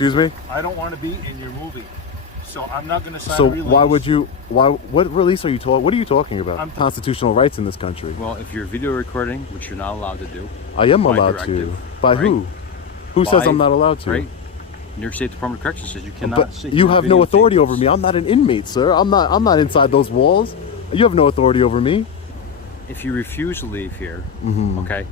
Excuse me? I don't want to be in your movie. So I'm not going to sign so a release. Why would you, what release are you talking, what are you talking about? Constitutional rights in this country. Well, if you're video recording, which you're not allowed to do. I am allowed to. By who? Who says I'm not allowed to? Right? New York State Department of Corrections says you cannot see. You have no authority over me. I'm not an inmate, sir. I'm not inside those walls. You have no authority over me. If you refuse to leave here, okay,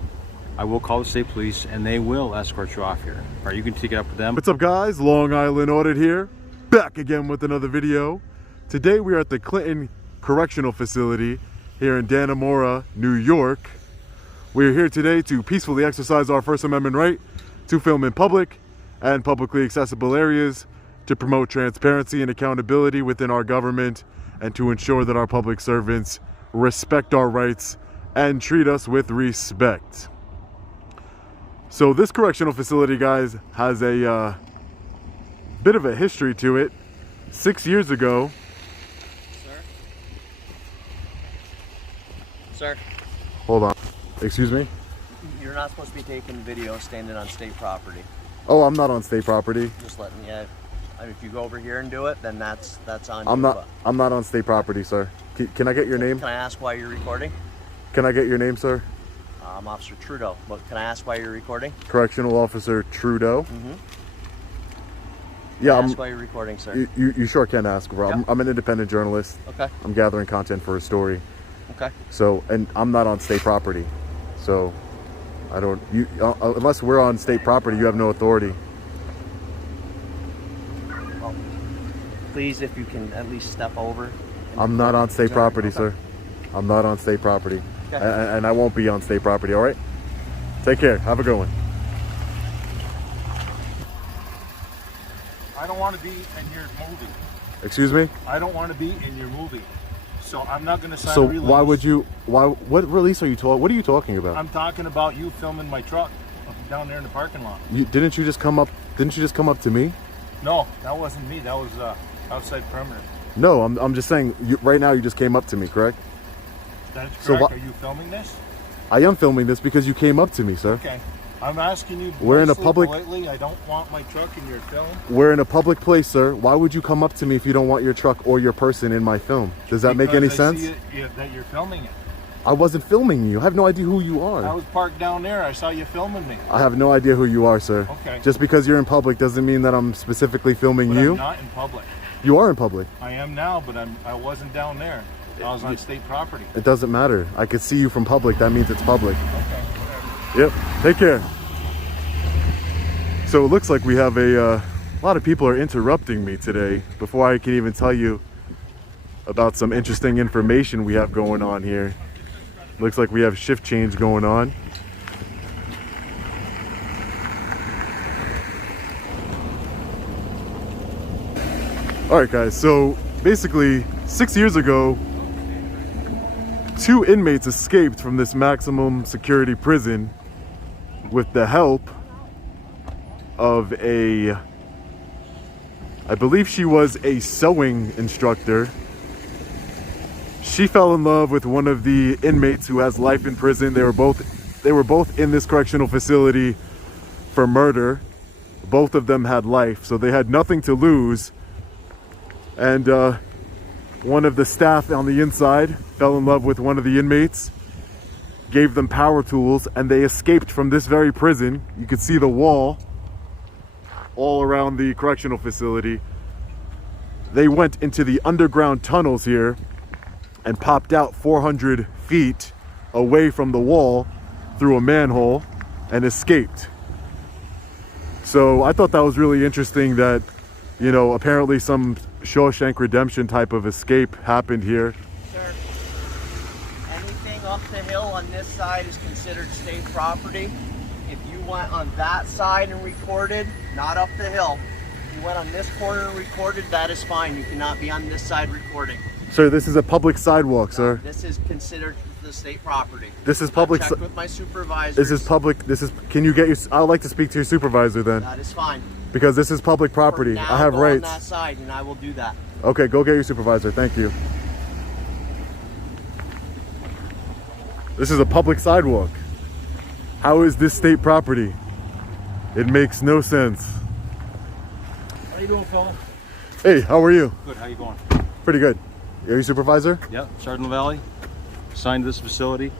I will call the state police and they will escort you off here. All right, you can take it up with them. What's up, guys? Long Island Audit here. Back again with another video. Today we are at the Clinton Correctional Facility here in Danemore, New York. We're here today to peacefully exercise our First Amendment right to film in public and publicly accessible areas, to promote transparency and accountability within our government, and to ensure that our public servants respect our rights and treat us with respect. So this correctional facility, guys, has a bit of a history to it. 6 years ago. Sir? Hold on. Excuse me? You're not supposed to be taking video standing on state property. Oh, I'm not on state property. Just letting you. If you go over here and do it, then that's on you. I'm not on state property, sir. Can I get your name? Can I ask why you're recording? Can I get your name, sir? I'm Officer Trudeau. But can I ask why you're recording? Correctional Officer Trudeau. Yeah, ask why you're recording, sir. You sure can ask, bro. Yep. I'm an independent journalist. Okay. I'm gathering content for a story. Okay. So, and I'm not on state property. So, I don't, unless we're on state property, you have no authority. Well, please, if you can at least step over. I'm not on state property, sir. I'm not on state property. Okay. And I won't be on state property, all right? Take care. Have a good one. I don't want to be in your movie. Excuse me? I don't want to be in your movie. So I'm not going to sign a So release. why would you, what release are you talking, what are you talking about? I'm talking about you filming my truck down there in the parking lot. Didn't you just come up to me? No, that wasn't me. That was outside perimeter. No, I'm just saying, right now you just came up to me, correct? That's correct. So Are you filming this? I am filming this because you came up to me, sir. Okay. I'm asking you We're in a public, politely. I don't want my truck in your film. We're in a public place, sir. Why would you come up to me if you don't want your truck or your person in my film? Does that make any sense? See that you're filming it. I wasn't filming you. I have no idea who you are. I was parked down there. I saw you filming me. I have no idea who you are, sir. Okay. Just because you're in public doesn't mean that I'm specifically filming But you. I'm not in public. You are in public. I am now, but I wasn't down there. I was on state property. It doesn't matter. I could see you from public. That means it's public. Okay, whatever. Yep. Take care. So it looks like we have a lot of people are interrupting me today before I can even tell you about some interesting information we have going on here. Looks like we have shift change going on. All right, guys, so basically 6 years ago, 2 inmates escaped from this maximum security prison with the help of I believe she was a sewing instructor. She fell in love with one of the inmates who has life in prison. They were both in this correctional facility for murder. Both of them had life, so they had nothing to lose. And one of the staff on the inside fell in love with one of the inmates, gave them power tools, and they escaped from this very prison. You could see the wall all around the correctional facility. They went into the underground tunnels here and popped out 400 feet away from the wall through a manhole and escaped. So I thought that was really interesting that, you know, apparently some Shawshank Redemption type of escape happened here. Sir, anything up the hill on this side is considered state property. If you went on that side and recorded, not up the hill, if you went on this corner and recorded, that is fine. You cannot be on this side recording. Sir, this is a public sidewalk, sir. This is considered the state property. This is public. I checked with my supervisor. This is public. Can you get your, I'd like to speak to your supervisor then. That is fine. Because this is public property. Now, I have go rights. on that side and I will do that. Okay, go get your supervisor. Thank you. This is a public sidewalk. How is this state property? It makes no sense. you doing, Phil? Hey, how are you? Good. How you going? Pretty good. Are you supervisor? Yeah, Sergeant Valley, assigned to this facility.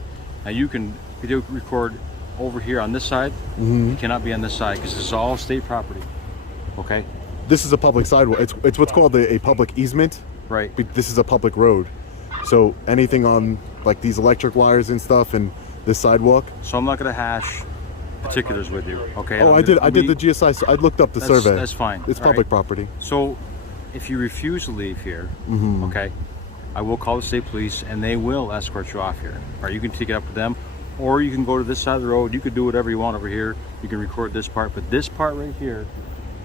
Now you can video record over here on this side. You cannot be on this side because this is all state property. Okay. This is a public sidewalk. It's what's called a public easement. Right. This is a public road. So anything on like these electric wires and stuff and this sidewalk. So I'm not going to hash particulars with you. Okay. Oh, I did the GSI. So I looked up the survey. That's fine. It's all public right? property. So if you refuse to leave here, okay, I will call the state police and they will escort you off here. Or you can take it up with them, or you can go to this side of the road. You could do whatever you want over here. You can record this part, but this part right here,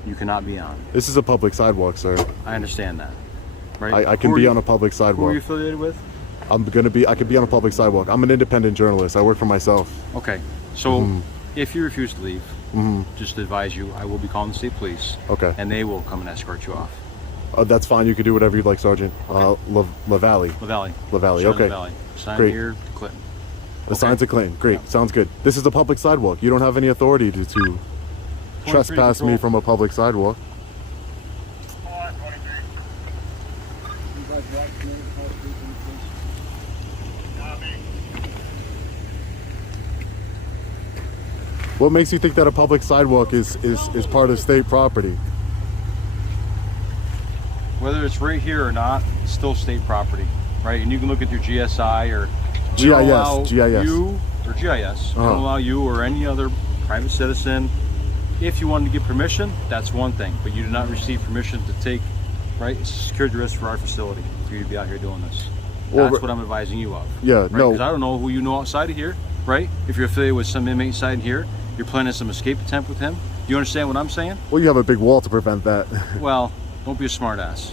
you cannot be on. This is a public sidewalk, sir. I understand that. Right? I can be on a public Who are sidewalk. you affiliated with? I could be on a public sidewalk. I'm an independent journalist. I work for myself. Okay. So if you refuse to leave, just to advise you, I will be calling the state police. Okay. And they will come and escort you off. That's fine. You can do whatever you'd like, Sergeant. La Valley. La Valley. La Valley. Sergeant Okay. La Valley. Sign Great. here, Clinton. The signs are Clinton. Great. Sounds good. This is a public sidewalk. You don't have any authority to trespass me from a public sidewalk. What makes you think that a public sidewalk is part of state property? Whether it's right here or not, it's still state property, right? And you can look at your GSI or GIS. You or GIS. Uh-huh. We don't allow you or any other private citizen. If you wanted to get permission, that's one thing, but you do not receive permission to take, right? It's a security risk for our facility for you to be out here doing this. Well, That's what I'm advising you of. Yeah, right? no. Because I don't know who you know outside of here, right? If you're affiliated with some inmate side here, you're planning some escape attempt with him. Do you understand what I'm saying? Well, you have a big wall to prevent that. Well, don't be a smart ass.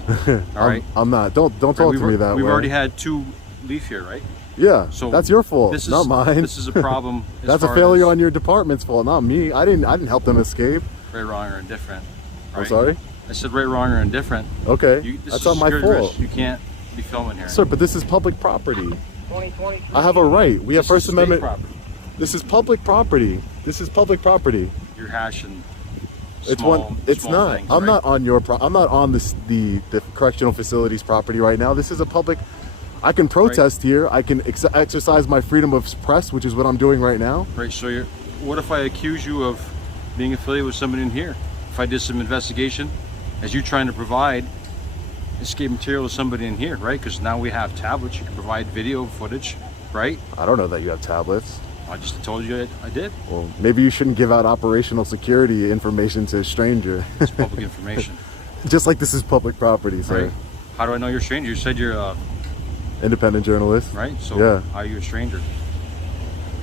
All right? I'm not. Don't talk to me that way. We've already had 2 leave here, right? Yeah. So that's your fault, this is, not mine. This is a problem. As That's a far failure as on your department's fault, not me. I didn't help them escape. right, wrong, or indifferent. Right? I'm sorry. I said right, wrong, or indifferent. Okay. This That's is not my security fault. risk. You can't be filming here. Sir, but this is public property. I have a right. We have This First is state Amendment. property. This is public property. This is public property. You're hashing. It's small, It's small not. things, I'm right? not on your. I'm not on the correctional facility's property right now. This is a public. I can protest here. I can exercise my freedom of press, which is what I'm doing right now. Right. So you're. What if I accuse you of being affiliated with somebody in here? If I did some investigation, as you trying to provide escape material to somebody in here, right? Because now we have tablets. You can provide video footage, right? I don't know that you have tablets. I just told you I did. Well, maybe you shouldn't give out operational security information to a stranger. It's public information. Just like this is public property, sir. Right. How do I know you're a stranger? You said you're Independent journalist. right. So Yeah. how are you a stranger?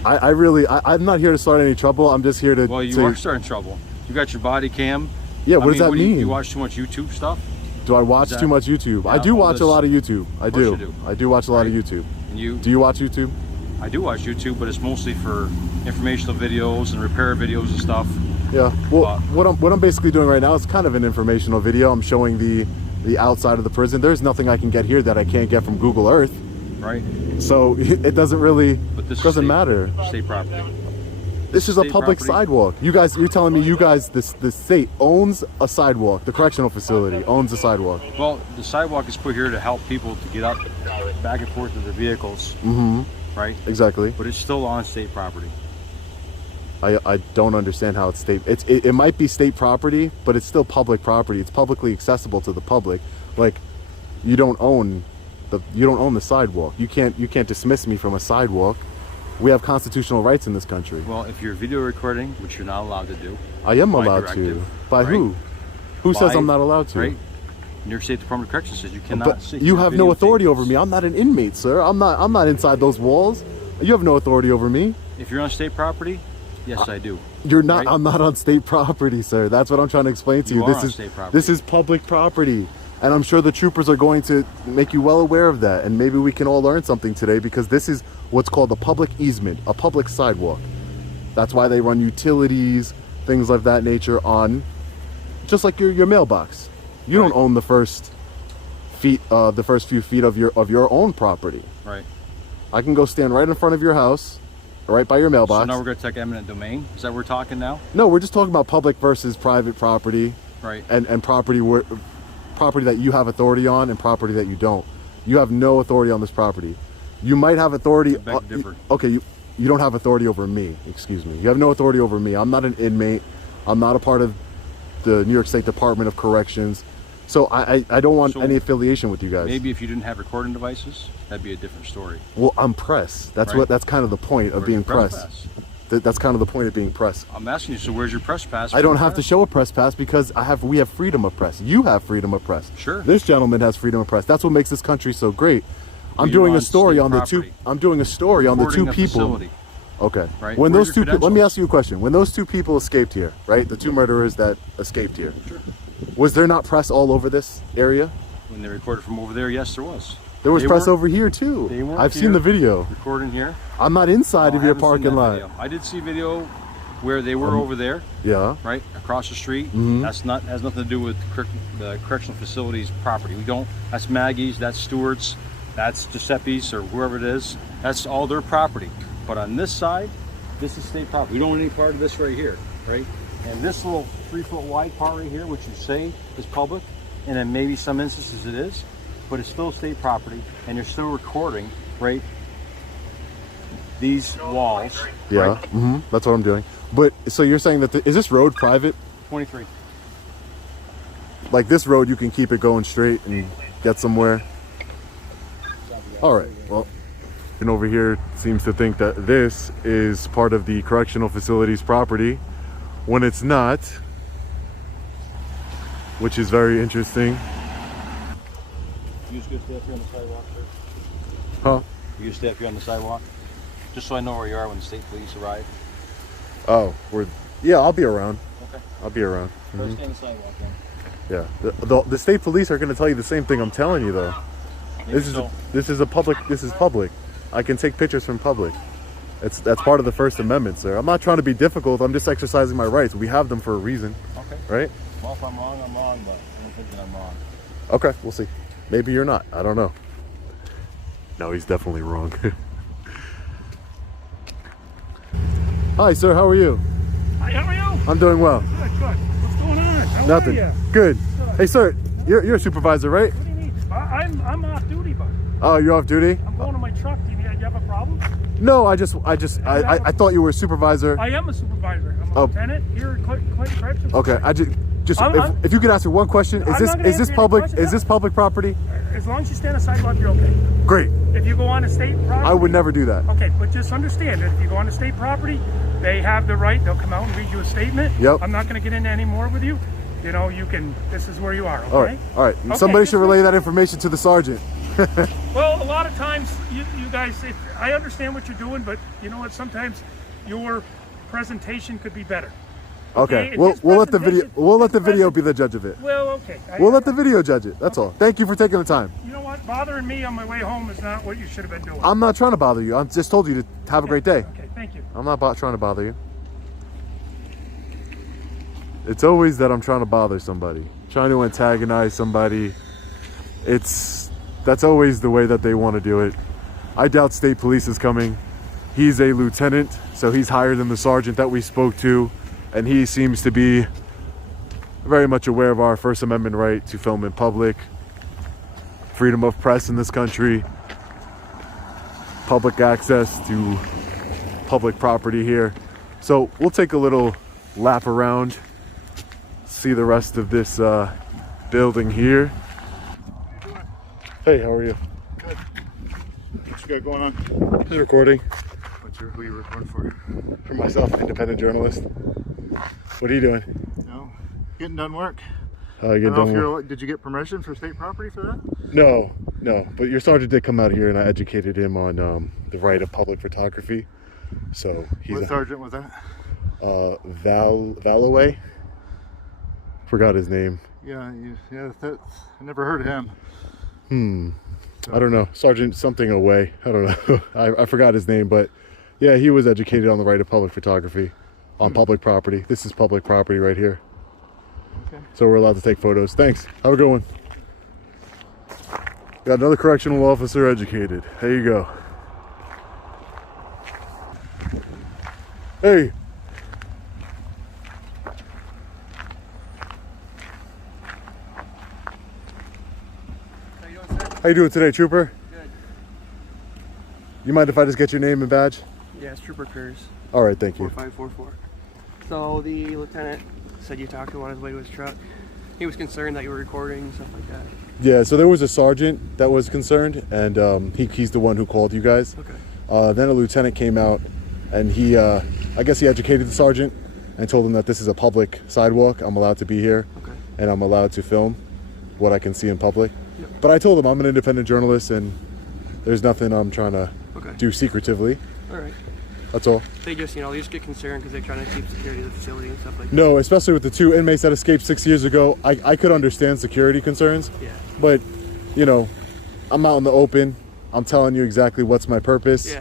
I'm not here to start any trouble. I'm just here to. Well, you to- are starting trouble. You got your body cam. Yeah, what does that do you- mean? You watch too much YouTube stuff, Do I watch that- too much YouTube? I Yeah, do all watch this- a lot of YouTube. I course do. you do. I do watch a lot of Right. YouTube. and you. Do you watch YouTube? I do watch YouTube, but it's mostly for informational videos and repair videos and stuff. Yeah. Well, Uh, what I'm basically doing right now is kind of an informational video. I'm showing the outside of the prison. There's nothing I can get here that I can't get from Google Earth. Right. So it doesn't really But this is doesn't state- matter. State property. This is a state public property. sidewalk. You're telling me the state owns a sidewalk. The correctional facility owns a sidewalk. Well, the sidewalk is put here to help people to get up, back and forth to their vehicles. Right. Exactly. But it's still on state property. I don't understand how it's state. It might be state property, but it's still public property. It's publicly accessible to the public. Like, you don't own the sidewalk. You can't dismiss me from a sidewalk. We have constitutional rights in this country. Well, if you're video recording, which you're not allowed to do. I am by allowed to. directive, By right? who? Who says By- I'm not allowed to? Right. New York State Department of Corrections says you cannot. But you have no authority over me. I'm not an inmate, sir. I'm not inside those walls. You have no authority over me. If you're on state property, yes, I do. You're not. Right? I'm not on state property, sir. That's what I'm trying to explain to you. You are This on is state property. This is public property, and I'm sure the troopers are going to make you well aware of that. And maybe we can all learn something today, because this is what's called a public easement, a public sidewalk. That's why they run utilities, things of that nature on, just like your mailbox. You Right. don't own the first few feet of your own property. Right. I can go stand right in front of your house, right by your So mailbox. now we're going to take eminent domain. Is that what we're talking now? No, we're just talking about public versus private property. Right. and property that you have authority on and property that you don't. You have no authority on this property. You might have authority. I beg to differ. Okay, you don't have authority over me. Excuse me. You have no authority over me. I'm not an inmate. I'm not a part of the New York State Department of Corrections. So I don't want any affiliation with you guys. Maybe if you didn't have recording devices, that'd be a different story. Well, I'm press. That's Right. that's kind of the point of being press. That's kind of the point of being press. I'm asking you, so where's your press pass? I don't have to show a press pass because we have freedom of press. You have freedom of press. Sure. This gentleman has freedom of press. That's what makes this country so great. I'm You're doing a on story state on the two. property. I'm doing a story on the two Recording a people. facility. Okay. Right. When Where's those your two, let me credentials? ask you a question. When those two people escaped here, right? The two murderers that escaped here. Sure. Was there not press all over this area? When they recorded from over there, yes, there was. There was They press weren't- over here too. they weren't I've seen here. the video. Recording here. I'm not inside No, of I your haven't seen parking that lot. video. I did see video where they were over there, Yeah. right across the street. Mhm. That's not has nothing to do with the correctional facility's property. We don't. That's Maggie's. That's Stewart's. That's Giuseppe's or whoever it is. That's all their property. But on this side, this is state property. We don't want any part of this right here, right? And this little 3-foot wide part right here, which you say is public, and in maybe some instances it is, but it's still state property, and you're still recording, right? These walls. Yeah. Right? Mm-hmm. That's what I'm doing. But so you're saying that is this road private? 23. Like this road, you can keep it going straight and get somewhere. All right. Well, and over here seems to think that this is part of the correctional facility's property when it's not, which is very interesting. You just gonna stay up here on the sidewalk, sir? Huh? You just stay up here on the sidewalk? Just so I know where you are when the state police arrive. Oh, yeah, I'll be around. Okay. I'll be around. First stay on the sidewalk then. Yeah. The state police are going to tell you the same thing I'm telling you though. Maybe This is public. I can take pictures from public. That's part of the First Amendment, sir. I'm not trying to be difficult. I'm just exercising my rights. We have them for a reason. Okay. Right? Well, if I'm wrong, I'm wrong, but I don't think that I'm wrong. Okay, we'll see. Maybe you're not. I don't know. No, he's definitely wrong. Hi, sir. How are you? Hi, how are you? I'm doing well. Good, good. What's going on? How Nothing. are you? Good. Hey, sir. You're a supervisor, right? What do you need? I'm off duty, but Oh, you're off duty? I'm going to my truck. Do you have a problem? No, I thought you were a supervisor. I am a supervisor. I'm a Oh. lieutenant here at Clinton Correctional Okay, Facility. if you could answer one question, I'm not gonna is this answer any public? questions. Is this public property? As long as you stay on the sidewalk, you're okay. Great. If you go on a state property, I would never do that. Okay, but just understand that if you go on a state property, they have the right. They'll come out and read you a statement. Yep. I'm not going to get into any more with you. You know, you can. This is where you are. Okay. All right. All right. Okay, Somebody just should relay that information to the sergeant. Well, a lot of times, you guys, I understand what you're doing, but you know what? Sometimes your presentation could be better. Okay. and We'll his let the video presentation- be the judge of it. Well, okay. We'll let the video judge it. That's all. Thank you for taking the time. You know what? Bothering me on my way home is not what you should have been doing. I'm not trying to bother you. I just told you to have a great day. Okay, thank you. I'm not trying to bother you. It's always that I'm trying to bother somebody, trying to antagonize somebody. That's always the way that they want to do it. I doubt state police is coming. He's a lieutenant, so he's higher than the sergeant that we spoke to, and he seems to be very much aware of our First Amendment right to film in public, freedom of press in this country, public access to public property here. So we'll take a little lap around, see the rest of this building here. Hey, how are you? Good. What you got going on? Just recording Who you recording for? for myself, independent journalist. What are you doing? No. Getting done work. You I don't know if done? did you get permission for state property for that? No. But your sergeant did come out here, and I educated him on the right of public photography. So he's What sergeant was that? Valloway. Forgot his name. Yeah, I never heard of him. I don't know. Sergeant something away. I don't know. I forgot his name, but yeah, he was educated on the right of public photography on public property. This is public property right here. Okay. So we're allowed to take photos. Thanks. Have a good one. Got another correctional officer educated. There you go. Hey. How you doing today, Trooper? Good. You mind if I just get your name and badge? Yeah, it's Trooper Kurz. All right, thank you. 4544. So the lieutenant said you talked to him on his way to his truck. He was concerned that you were recording and stuff like that. Yeah, so there was a sergeant that was concerned, and he's the one who called you guys. Okay. Then a lieutenant came out, and he, I guess he educated the sergeant and told him that this is a public sidewalk. I'm allowed to be here, Okay. and I'm allowed to film what I can see in public. Yep. But I told him I'm an independent journalist, and there's nothing I'm trying to Okay. do secretively. All right. That's all. They just, they just get concerned because they're trying to keep security of the facility and stuff like that. No, especially with the 2 inmates that escaped 6 years ago, I could understand security concerns. Yeah. But, I'm out in the open. I'm telling you exactly what's my purpose. Yeah.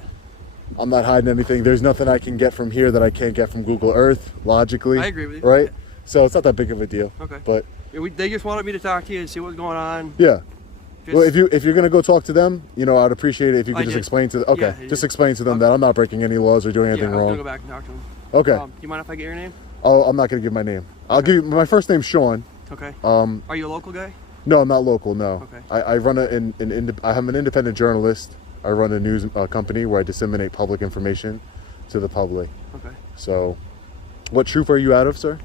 I'm not hiding anything. There's nothing I can get from here that I can't get from Google Earth, logically. I agree with you. Right? Yeah. So it's not that big of a deal. Okay. But Yeah, they just wanted me to talk to you and see what's going on. yeah. Just, Well, if you're gonna go talk to them, I'd appreciate it if you could I just did. explain to Yeah, I just did. explain to them that I'm not breaking any laws or doing anything yeah, I was wrong. gonna go back and talk to him. Okay. Do you mind if I get your name? Oh, I'm not gonna give my name. I'll give you my first name's Sean. Okay. Are you a local guy? No, I'm not local. No. Okay. I run I'm an independent journalist. I run a news company where I disseminate public information to the public. Okay. So, what troop are you out of, sir?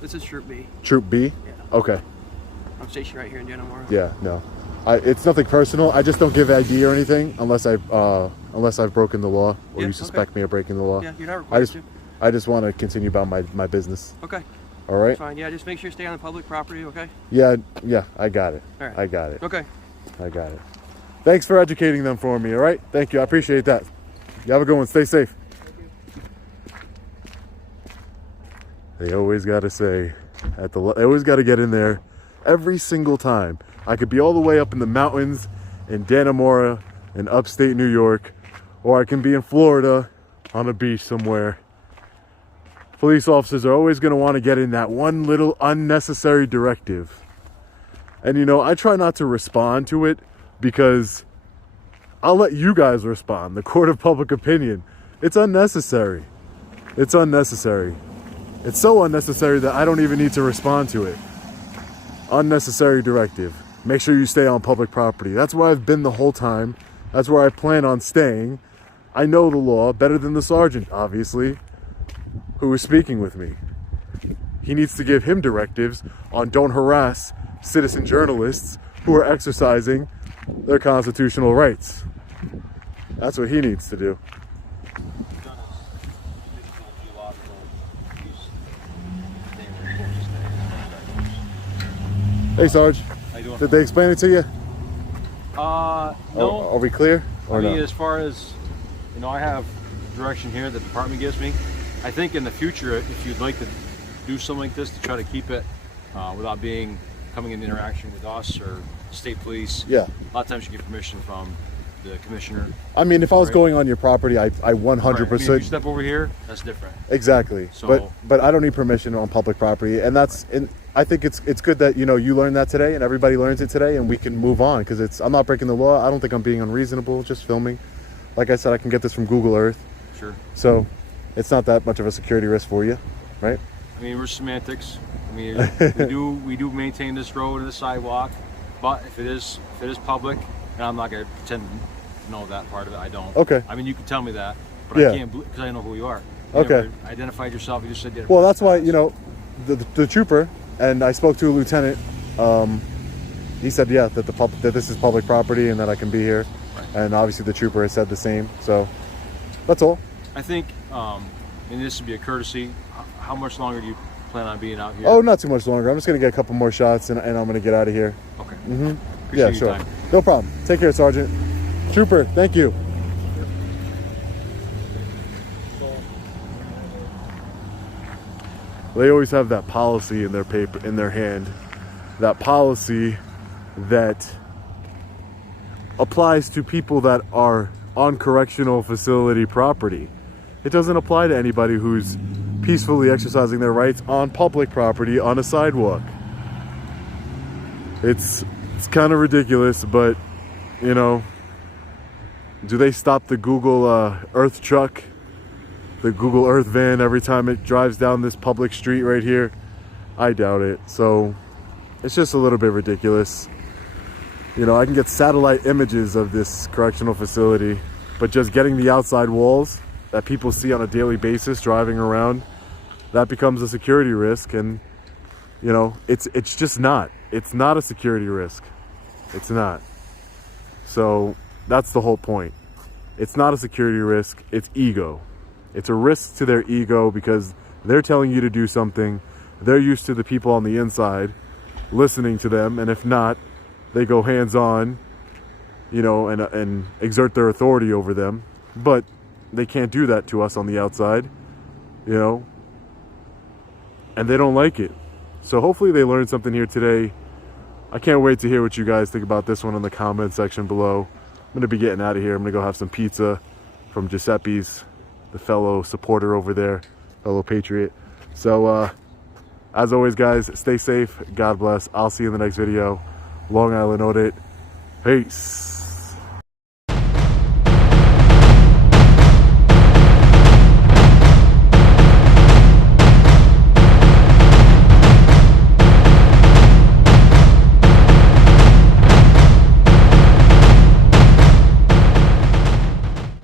This is Troop B. Troop B? Yeah. Okay. I'm stationed right here in Danemore. Yeah, no. It's nothing personal. I just don't give ID or anything unless I've broken the law or Yeah, you suspect me of breaking the law. Yeah, you're not required to. I just want to continue about my business. Okay. All right? Fine. Yeah, just make sure you stay on the public property, okay? Yeah, I got it. All right. I got it. Okay. I got it. Thanks for educating them for me, all right? Thank you. I appreciate that. You have a good one. Stay safe. They always got to say, they always got to get in there every single time. I could be all the way up in the mountains in Danemore in upstate New York, or I can be in Florida on a beach somewhere. Police officers are always going to want to get in that one little unnecessary directive. And I try not to respond to it because I'll let you guys respond, the court of public opinion. It's unnecessary. It's unnecessary. It's so unnecessary that I don't even need to respond to it. Unnecessary directive. Make sure you stay on public property. That's where I've been the whole time. That's where I plan on staying. I know the law better than the sergeant, obviously, who is speaking with me. He needs to give him directives on don't harass citizen journalists who are exercising their constitutional rights. That's what he needs to do. Hey, Sarge. How you doing? Did they explain it to you? No. Are we clear or I mean, no? as far as, I have direction here the department gives me. I think in the future, if you'd like to do something like this to try to keep it without coming in interaction with us or state police, Yeah. a lot of times you get permission from the commissioner. I mean, if I was Right. going on your property, I Right. I mean, 100%. if you step over here, that's different. Exactly. So- But I don't need permission on public property, and I think it's good that you learned that today, and everybody learns it today, and we can move on because I'm not breaking the law. I don't think I'm being unreasonable. Just filming. Like I said, I can get this from Google Earth, Sure. so it's not that much of a security risk for you, right? I mean, we're semantics. I mean, we do maintain this road and the sidewalk, but if it is public, and I'm not going to pretend to know that part of it. I don't. Okay. I mean, you can tell me that, but Yeah. I can't because I know who you are. You Okay. never identified yourself. You just said. Well, that's why the trooper, and I spoke to a lieutenant. He said, yeah, that this is public property and that I can be here, and obviously the trooper has said the same. So that's all. I think, and this would be a courtesy. How much longer do you plan on being out here? Oh, not too much longer. I'm just gonna get a couple more shots and I'm gonna get out of here. Okay. Mm-hmm. Appreciate Yeah, your sure. time. No problem. Take care, Sergeant. Trooper, thank you. They always have that policy in their hand. That policy that applies to people that are on correctional facility property. It doesn't apply to anybody who's peacefully exercising their rights on public property on a sidewalk. It's kind of ridiculous, but do they stop the Google Earth truck, the Google Earth van every time it drives down this public street right here? I doubt it. So it's just a little bit ridiculous. You know, I can get satellite images of this correctional facility, but just getting the outside walls that people see on a daily basis driving around, that becomes a security risk. And you know, it's just not. It's not a security risk. It's not. So that's the whole point. It's not a security risk. It's ego. It's a risk to their ego because they're telling you to do something. They're used to the people on the inside listening to them, and if not, they go hands-on, you know, and exert their authority over them. But they can't do that to us on the outside, you know, and they don't like it. So hopefully they learned something here today. I can't wait to hear what you guys think about this one in the comment section below. I'm going to be getting out of here. I'm going to go have some pizza from Giuseppe's, the fellow supporter over there, fellow Patriot. So, as always, guys, stay safe. God bless. I'll see you in the next video. Long Island Audit. Peace.